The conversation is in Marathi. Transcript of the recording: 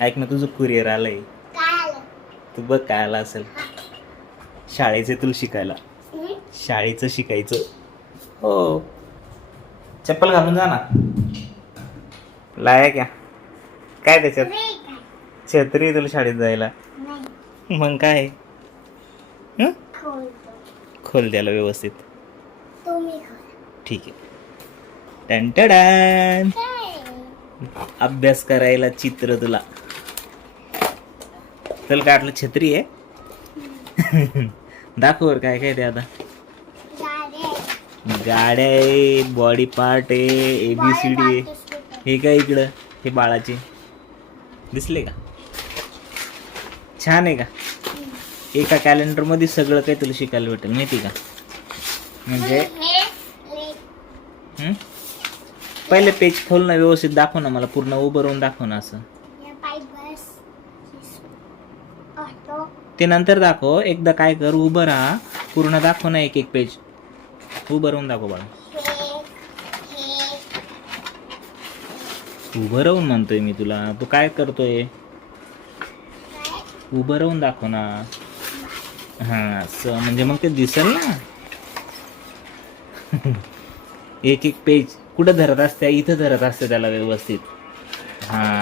ऐक ना, तुझं कुरिअर आलंय. काय आलं? तू बघ काय आलं असेल. शाळेचे तुला शिकायला. शाळेचं शिकायचं. हो. चप्पल घालून जा ना. लाया क्या काय त्याच्यात? छत्री आहे तुला शाळेत जायला. नाही. मग काय? हं? खोलतो. खोल द्याला व्यवस्थित. तुम्ही खोला. ठीक आहे. टन काय? अभ्यास करायला चित्र तुला. चल काय आपलं छत्री आहे. दाखव वर काय काय ते आता. गाडी. गाड्या आहे, बॉडी पार्ट आहे, ABCD आहे. स्कूटर. हे काय इकडं, हे बाळाचे दिसले का? छान आहे का? एका कॅलेंडर मध्ये सगळं काही तुला शिकायला भेटेल माहिती का? म्हणजे हं? पहिले पेज खोल ना, व्यवस्थित दाखव ना मला, पूर्ण उभं राहून दाखव ना असं. ते नंतर दाखव. एकदा काय कर, उभं राहा, पूर्ण दाखव ना, एक एक पेज उभं राहून दाखव बाळा. उभं राहून म्हणतोय मी तुला, तू काय करतोय? उभं राहून दाखव ना. हा असं म्हणजे मग ते दिसेल ना. एक एक पेज कुठं धरत असते? इथं धरत असते त्याला व्यवस्थित. हा